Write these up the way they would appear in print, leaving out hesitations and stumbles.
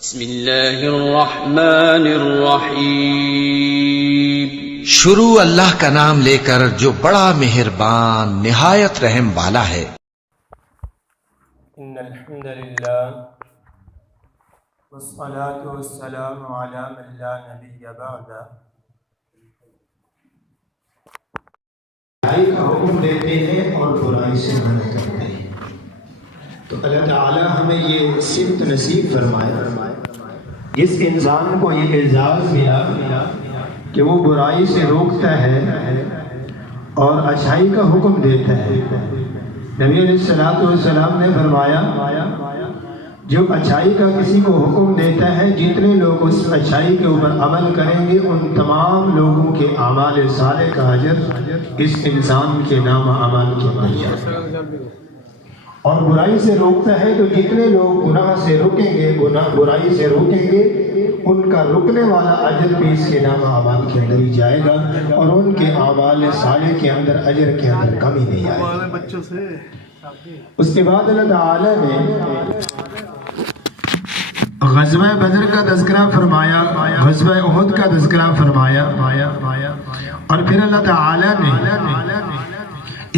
بسم اللہ الرحمن الرحیم شروع اللہ کا نام لے کر جو بڑا مہربان نہایت رحم والا ہے۔ ان الحمد للہ والصلاة والسلام علی من لا نبی بعد۔ برائی کا حکم دیتے ہیں اور برائی سے منع کرتے ہیں، تو اللہ تعالی ہمیں یہ صفت نصیب فرمائے جس انسان کو یہ اعزاز ملا کہ وہ برائی سے روکتا ہے اور اچھائی کا حکم دیتا ہے۔ نبی علیہ السلام نے فرمایا جو اچھائی کا کسی کو حکم دیتا ہے، جتنے لوگ اس اچھائی کے اوپر عمل کریں گے ان تمام لوگوں کے اعمال صالح کا اجر اس انسان کے نام اعمال کے اندر جائے گا۔ اور برائی سے روکتا ہے تو جتنے لوگ گناہ سے روکیں گے، برائی سے روکیں گے، ان کا رکنے والا اجر بھی اس کے نام اعمال کے اندر ہی جائے گا، اور ان کے اعمال صالح کے اندر اجر کے اندر کمی نہیں آئے گی۔ اس کے بعد اللہ تعالی نے غزوہ بدر کا تذکرہ فرمایا، غزوہ احد کا تذکرہ فرمایا، اور پھر اللہ تعالی نے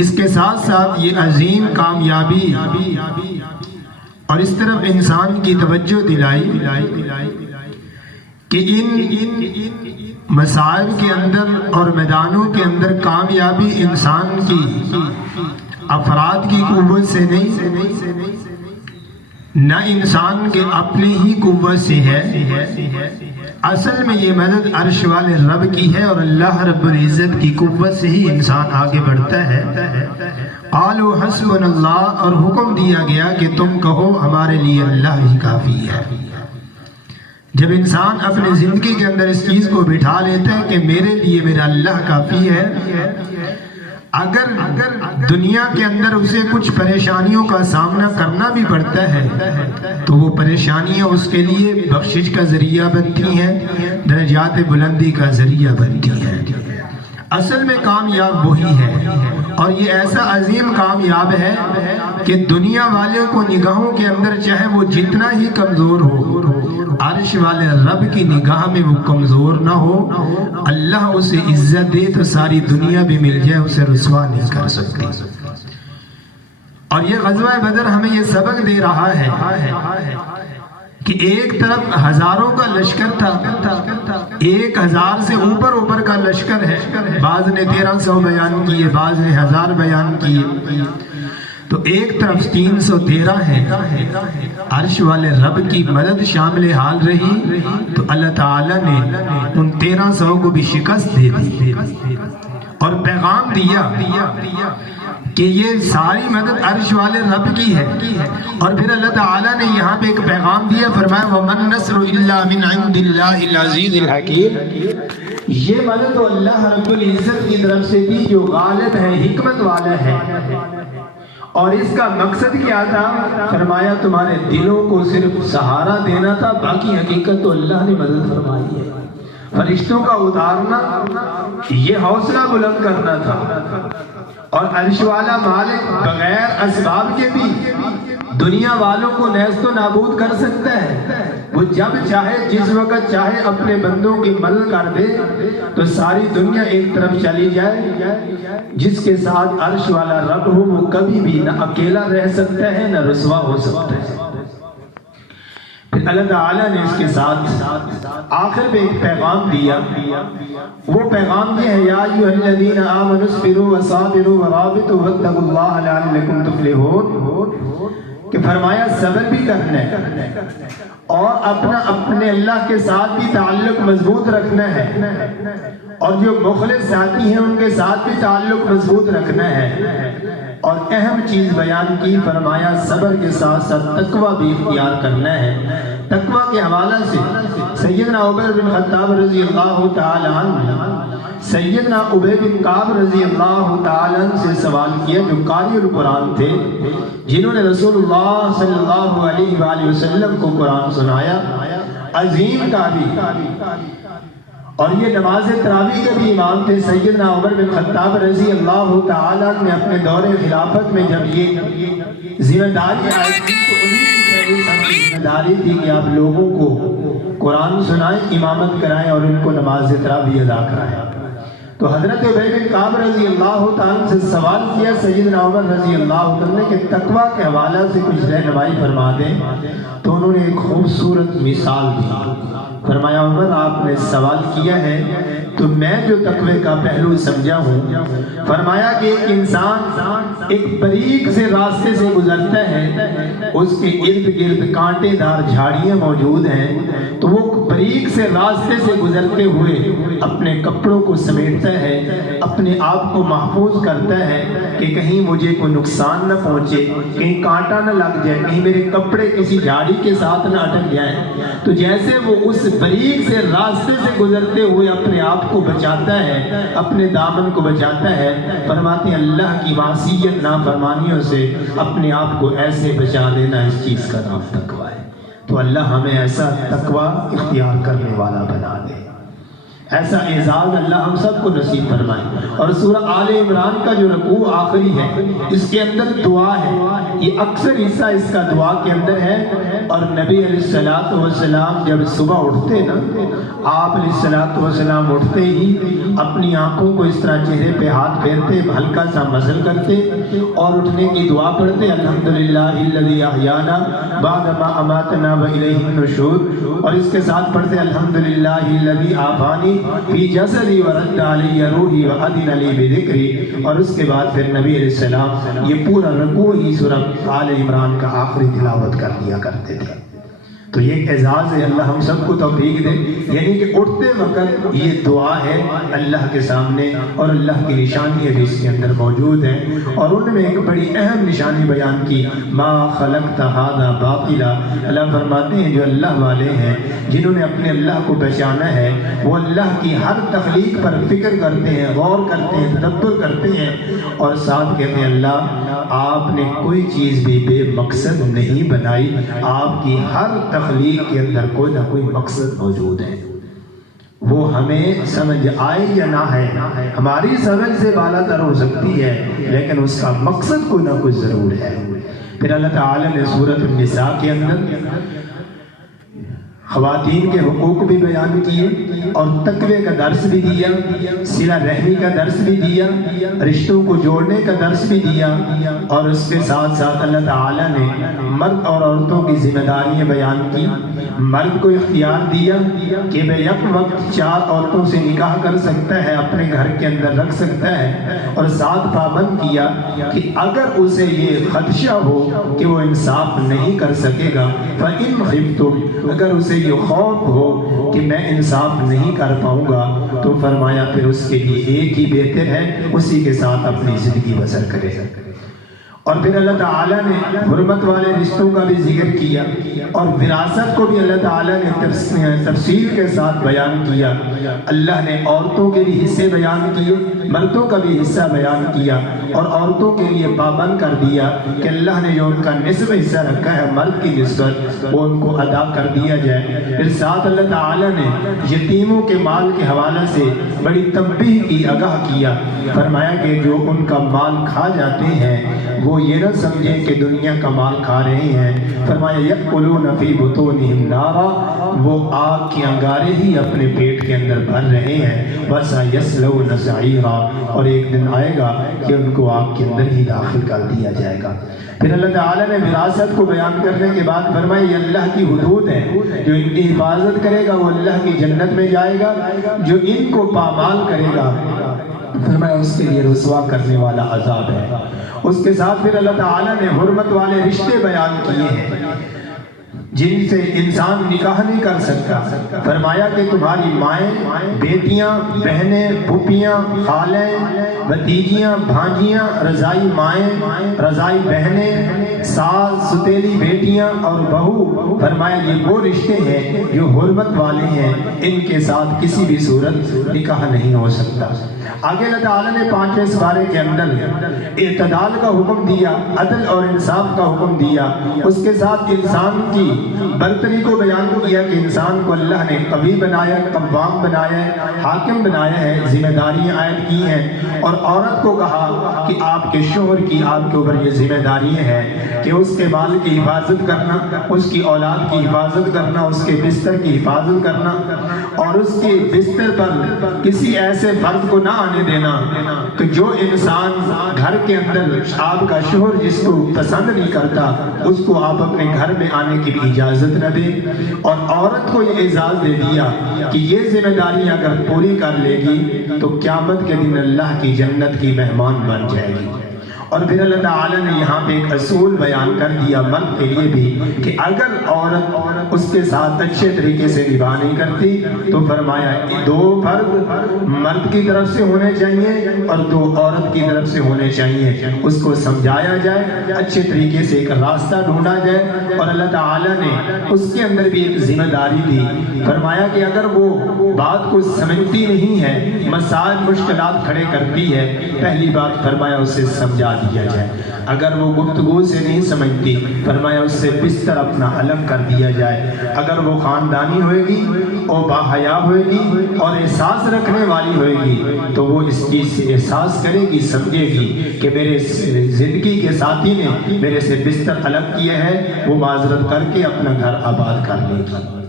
اس کے ساتھ ساتھ یہ عظیم کامیابی اور اس طرف انسان کی توجہ دلائی کہ ان مصائب کے اندر اور میدانوں کے اندر کامیابی انسان کی افراد کی قوت سے نہیں، نہ انسان کے اپنی ہی قوت سے ہے، اصل میں یہ مدد عرش والے رب کی ہے، اور اللہ رب العزت کی قوت سے ہی انسان آگے بڑھتا ہے۔ قالوا حسبنا اللہ، اور حکم دیا گیا کہ تم کہو ہمارے لیے اللہ ہی کافی ہے۔ جب انسان اپنی زندگی کے اندر اس چیز کو بٹھا لیتا ہے کہ میرے لیے میرا اللہ کافی ہے، اگر دنیا کے اندر اسے کچھ پریشانیوں کا سامنا کرنا بھی پڑتا ہے تو وہ پریشانیاں اس کے لیے بخشش کا ذریعہ بنتی ہیں، درجات بلندی کا ذریعہ بنتی ہیں۔ اصل میں کامیاب وہی ہے، اور یہ ایسا عظیم کامیاب ہے کہ دنیا والوں کو نگاہوں کے اندر چاہے وہ جتنا ہی کمزور ہو، عرش والے رب کی نگاہ میں وہ کمزور نہ ہو، اللہ اسے عزت دے تو ساری دنیا بھی مل جائے اسے رسوا نہیں کر سکتی۔ اور یہ غزوہ بدر ہمیں یہ سبق دے رہا ہے کہ ایک طرف ہزاروں کا لشکر تھا، 1000 سے اوپر کا لشکر ہے، بعض نے 1300 بیان کیے، بعض نے 1000 بیان کیے، تو ایک طرف 313 ہے۔ عرش والے رب کی مدد شامل حال رہی تو اللہ تعالی نے ان 1300 کو بھی شکست دے دی اور پیغام دیا کہ یہ ساری مدد عرش والے رب کی ہے۔ اور پھر اللہ تعالیٰ نے یہاں پہ ایک پیغام دیا، فرمایا وَمَن نَّصْرُ إِلَّا مِنْ عِنْدِ اللَّهِ الْعَزِيزِ الْحَكِيمِ، یہ مدد تو اللہ رب العزت کی طرف سے تھی جو غالب ہے، حکمت والا ہے۔ اور اس کا مقصد کیا تھا؟ فرمایا تمہارے دلوں کو صرف سہارا دینا تھا، باقی حقیقت تو اللہ نے مدد فرمائی ہے۔ فرشتوں کا اتارنا یہ حوصلہ بلند کرنا تھا، اور عرش والا مالک بغیر اسباب کے بھی دنیا والوں کو نیست و نابود کر سکتا ہے۔ وہ جب چاہے جس وقت چاہے اپنے بندوں کی مدد کر دے تو ساری دنیا ایک طرف چلی جائے۔ جس کے ساتھ عرش والا رب ہو وہ کبھی بھی نہ اکیلا رہ سکتا ہے نہ رسوا ہو سکتا ہے۔ پھر اللہ تعالیٰ نے اس کے ساتھ آخر میں ایک پیغام دیا، وہ پیغام یہ ہے یا ایھا الذین آمنوا اصبروا وصابروا ورابطوا واتقوا اللہ لعلکم تفلحون، کہ فرمایا صبر بھی کرنا ہے اور اپنے اللہ کے ساتھ بھی تعلق مضبوط رکھنا ہے، اور جو مخلص ساتھی ہیں ان کے ساتھ بھی تعلق مضبوط رکھنا ہے، اور اہم چیز بیان کی، فرمایا صبر کے ساتھ ساتھ تقوی بھی اختیار کرنا ہے۔ تقوی کے حوالہ سے سیدنا عمر بن خطاب رضی اللہ تعالی عنہ سیدنا ابی بن کعب رضی اللہ تعالی عنہ سے سوال کیا، جو قاری القرآن تھے، جنہوں نے رسول اللہ صلی اللہ علیہ وآلہ وسلم کو قرآن سنایا، عظیم قاری، اور یہ نماز تراویح کے بھی امام تھے سیدنا عمر بن خطاب رضی اللہ تعالیٰ نے اپنے دور خلافت میں جب یہ ذمہ داری آئی تھی تو انہیں کی پہلی ذمہ داری تھی کہ آپ لوگوں کو قرآن سنائیں، امامت کرائیں اور ان کو نماز تراویح ادا کرائیں۔ تو حضرت ابی بن کعب رضی اللہ تعالیٰ سے سوال کیا سیدنا عمر رضی اللہ تعالیٰ کہ تقویٰ کے حوالہ سے کچھ رہنمائی فرما دیں، تو انہوں نے ایک خوبصورت مثال دی۔ فرمایا عمر آپ نے سوال کیا ہے تو میں جو تقوی کا پہلو سمجھا ہوں، فرمایا کہ ایک انسان ایک باریک سے راستے سے گزرتا ہے، اس کے ارد گرد کانٹے دار جھاڑیاں موجود ہیں، تو وہ باریک سے راستے سے گزرتے ہوئے اپنے کپڑوں کو سمیٹتا ہے، اپنے آپ کو محفوظ کرتا ہے کہ کہیں مجھے کوئی نقصان نہ پہنچے، کہیں کانٹا نہ لگ جائے، کہیں میرے کپڑے کسی جھاڑی کے ساتھ نہ اٹک جائیں۔ تو جیسے وہ اس باریک سے راستے سے گزرتے ہوئے اپنے آپ کو بچاتا ہے، اپنے دامن کو بچاتا ہے، فرماتے ہیں اللہ کی معصیت نافرمانیوں سے اپنے آپ کو ایسے بچا لینا، اس چیز کا نام تقویٰ ہے۔ تو اللہ ہمیں ایسا تقویٰ اختیار کرنے والا بنا دے، ایسا اعزاز اللہ ہم سب کو نصیب فرمائے۔ اور سورہ آل عمران کا جو رکوع آخری ہے اس کے اندر دعا ہے، یہ اکثر حصہ اس کا دعا کے اندر ہے۔ اور نبی علیہ السلام جب صبح اٹھتے نا، آپ علیہ السلام اٹھتے ہی اپنی آنکھوں کو اس طرح چہرے پہ ہاتھ پھیرتے، ہلکا سا مزل کرتے اور اٹھنے کی دعا پڑھتے، الحمدللہ الذی احیانا بعد ما اماتنا والیہ النشور، اور اس کے ساتھ پڑھتے الحمدللہ الذی عافانی فی جسدی ورد علی روحی وعدن علی بذکری، اور اس کے بعد پھر نبی علیہ السلام یہ پورا رکوع ہی سورہ آل عمران کا آخری تلاوت کر دیا کرتے تھے۔ تو یہ ایک اعزاز ہے، اللہ ہم سب کو توفیق دے، یعنی کہ اٹھتے وقت یہ دعا ہے اللہ کے سامنے، اور اللہ کی نشانیاں بھی اس کے اندر موجود ہیں۔ اور ان میں ایک بڑی اہم نشانی بیان کی، ما خلقت ھذا باطلا، اللہ فرماتے ہیں جو اللہ والے ہیں، جنہوں نے اپنے اللہ کو پہچانا ہے، وہ اللہ کی ہر تخلیق پر فکر کرتے ہیں، غور کرتے ہیں، تدبر کرتے ہیں، اور ساتھ کہتے ہیں اللہ آپ نے کوئی چیز بھی بے مقصد نہیں بنائی، آپ کی ہر تخلیق کے اندر کوئی نہ کوئی مقصد موجود ہے۔ وہ ہمیں سمجھ آئے یا نہ ہے، ہماری سمجھ سے بالا تر ہو سکتی ہے، لیکن اس کا مقصد کوئی نہ کوئی ضرور ہے۔ پھر اللہ تعالی نے سورۃ النساء کے اندر خواتین کے حقوق بھی بیان کیے، اور تقوی کا درس بھی دیا، صلہ رحمی کا درس بھی دیا، رشتوں کو جوڑنے کا درس بھی دیا، اور اس کے ساتھ ساتھ اللہ تعالیٰ نے مرد اور عورتوں کی ذمہ داریاں بیان کی۔ مرد کو اختیار دیا کہ بے یک وقت 4 عورتوں سے نکاح کر سکتا ہے، اپنے گھر کے اندر رکھ سکتا ہے، اور ساتھ پابند کیا کہ اگر اسے یہ خدشہ ہو کہ وہ انصاف نہیں کر سکے گا، فَإِنْ خِفْتُمْ، اگر اسے یہ خوف ہو کہ میں انصاف نہیں کر پاؤں گا، تو فرمایا پھر اس کے لیے ایک ہی بہتر ہے، اسی کے ساتھ اپنی زندگی بسر کرے۔ اور پھر اللہ تعالیٰ نے حرمت والے رشتوں کا بھی ذکر کیا، اور وراثت کو بھی اللہ تعالیٰ نے تفصیل کے ساتھ بیان کیا۔ اللہ نے عورتوں کے بھی حصے بیان کیے، مردوں کا بھی حصہ بیان کیا، اور عورتوں کے لیے پابند کر دیا کہ اللہ نے جو ان کا نصف حصہ رکھا ہے مرد کی نسبت، وہ ان کو ادا کر دیا جائے۔ پھر ساتھ اللہ تعالیٰ نے یتیموں کے مال کے حوالے سے بڑی تنبیہ کی، آگاہ کیا، فرمایا کہ جو ان کا مال کھا جاتے ہیں وہ یہ نہ سمجھیں کہ دنیا کا مال کھا رہے ہیں، فرمایا یأکلون فی بطونہم نارا، وہ آگ کے انگارے ہی اپنے پیٹ کے اندر بھر رہے ہیں، وَسَيَصْلَوْنَ سَعِیرًا، اور ایک دن آئے گا کہ ان کو آگ کے اندر ہی داخل کر دیا جائے گا۔ پھر اللہ تعالیٰ نے وراثت کو بیان کرنے کے بعد فرمایا یہ اللہ کی حدود ہے، جو ان کی حفاظت کرے گا وہ اللہ کی جنت میں جائے گا، جو ان کو پامال کرے گا فرمایا اس کے لیے رسوا کرنے والا عذاب ہے۔ اس کے ساتھ پھر اللہ تعالیٰ نے حرمت والے رشتے بیان کیے ہیں جن سے انسان نکاح نہیں کر سکتا، فرمایا کہ تمہاری مائیں، بیٹیاں، بہنیں، پھوپھیاں، خالیں، بھتیجیاں، بھانجیاں، رضائی مائیں، رضائی بہنیں، ساس، ستیلی بیٹیاں اور بہو فرمایا یہ وہ رشتے ہیں جو حرمت والے ہیں، ان کے ساتھ کسی بھی صورت نکاح نہیں ہو سکتا۔ آگے اللہ تعالیٰ نے 5ویں سپارے کے اندر اعتدال کا حکم دیا، عدل اور انصاف کا حکم دیا، اس کے ساتھ انسان کی برتری کو بیان کیا کہ انسان کو اللہ نے قوی بنایا، قوام بنایا ہے، حاکم بنایا ہے، ذمہ داریاں عائد کی ہیں، اور عورت کو کہا کہ آپ کے شوہر کی آپ کے اوپر یہ ذمہ داریاں ہیں کہ اس کے مال کی حفاظت کرنا، اس کی اولاد کی حفاظت کرنا، اس کے بستر کی حفاظت کرنا، اور اس کے بستر پر کسی ایسے فرد کو نہ آنے دینا کہ جو انسان گھر کے اندر آپ کا شوہر جس کو پسند نہیں کرتا اس کو آپ اپنے گھر میں آنے کی بھی اجازت نہ دیں۔ اور عورت کو یہ اعزاز دے دیا کہ یہ ذمہ داری اگر پوری کر لے گی تو قیامت کے دن اللہ کی جنت کی مہمان بن جائے گی۔ اور پھر اللہ تعالیٰ نے یہاں پہ ایک اصول بیان کر دیا مرد کے لیے بھی کہ اگر عورت اس کے ساتھ اچھے طریقے سے نباہ نہیں کرتی تو فرمایا 2 فرد مرد کی طرف سے ہونے چاہیے اور 2 عورت کی طرف سے ہونے چاہیے، اس کو سمجھایا جائے، اچھے طریقے سے ایک راستہ ڈھونڈا جائے۔ اور اللہ تعالیٰ نے اس کے اندر بھی ایک ذمہ داری دی، فرمایا کہ اگر وہ بات کو سمجھتی نہیں ہے، مسائل مشکلات کھڑے کرتی ہے، پہلی بات فرمایا اسے سمجھا دیا جائے۔ اگر وہ گفتگو سے نہیں سمجھتی فرمایا اس سے بستر اپنا الگ کر دیا جائے۔ اگر وہ خاندانی ہوئے گی اور باحیا ہوئے گی اور احساس رکھنے والی ہوئے گی تو وہ اس چیز سے احساس کرے گی، سمجھے گی کہ میرے زندگی کے ساتھی نے میرے سے بستر الگ کیا ہے، وہ معذرت کر کے اپنا گھر آباد کر لے گی۔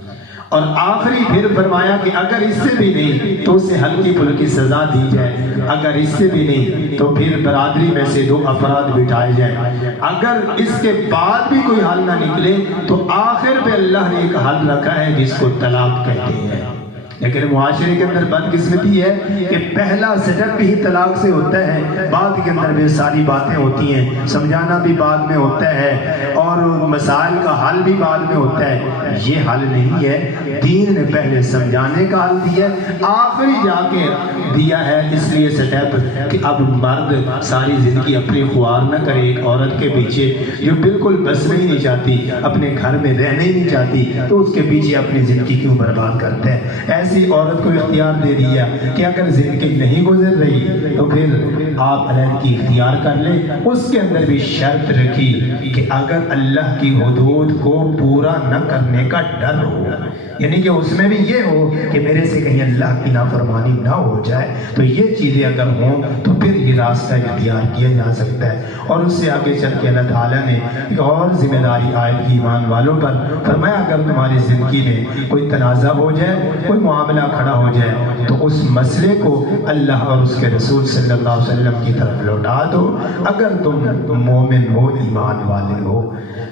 اور آخری پھر فرمایا کہ اگر اس سے بھی نہیں تو اسے ہلکی پھلکی سزا دی جائے، اگر اس سے بھی نہیں تو پھر برادری میں سے 2 افراد بٹھائے جائیں۔ اگر اس کے بعد بھی کوئی حل نہ نکلے تو آخر پہ اللہ نے ایک حل رکھا ہے جس کو طلاق کہتے ہیں۔ لیکن معاشرے کے اندر بدقسمتی ہے کہ پہلا سٹیپ ہی طلاق سے ہوتا ہے، بعد کے اندر بھی ساری باتیں ہوتی ہیں، سمجھانا بھی بعد میں ہوتا ہے اور مسائل کا حل بھی بعد میں ہوتا ہے۔ یہ حل نہیں ہے، دین نے پہلے سمجھانے کا حل دیا ہے، آخری جا کے دیا ہے اس لیے سٹیپ کہ اب مرد ساری زندگی اپنی خوار نہ کرے ایک عورت کے پیچھے جو بالکل بسنا ہی نہیں چاہتی، اپنے گھر میں رہنا ہی نہیں چاہتی، تو اس کے پیچھے اپنی زندگی کیوں برباد کرتے ہیں۔ ایسی عورت کو اختیار دے دیا کہ اگر زندگی نہیں گزر رہی تو پھر آپ علیحدگی اختیار کر لیں۔ اس کے اندر بھی شرط رکھی کہ اگر اللہ کی حدود کو پورا نہ کرنے کا ڈر ہو، یعنی کہ اس میں بھی یہ ہو کہ میرے سے کہیں اللہ کی نافرمانی نہ ہو جائے، تو یہ چیزیں اگر ہوں تو پھر یہ راستہ اختیار کیا جا سکتا ہے۔ اور اس سے آگے چل کے اللہ تعالیٰ نے ایک اور ذمہ داری عائد کی ایمان والوں پر، فرمایا اگر تمہاری زندگی میں کوئی تنازع ہو جائے، کوئی معاملہ کھڑا ہو جائے تو اس مسئلے کو اللہ اور اس کے رسول صلی اللہ علیہ وسلم کی طرف لوٹا دو۔ اگر تم مومن ہو، ایمان والے ہو،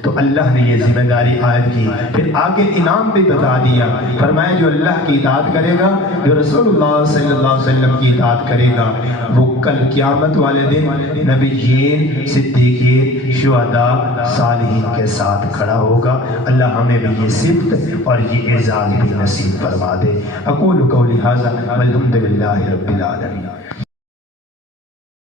تو اللہ نے یہ ذمہ داری عائد کی۔ پھر آگے انعام بھی بتا دیا، فرمایا جو اللہ کی اطاعت کرے گا، جو رسول اللہ صلی اللہ علیہ وسلم کی اطاعت کرے گا، وہ کل قیامت والے دن نبیین، صدیقین، شہداء، صالحین کے ساتھ کھڑا ہوگا۔ اللہ ہمیں بھی یہ صفت اور یہ اعزاز بھی نصیب فرما دے۔ اقول قولی ھذا والحمد للہ رب العالمین۔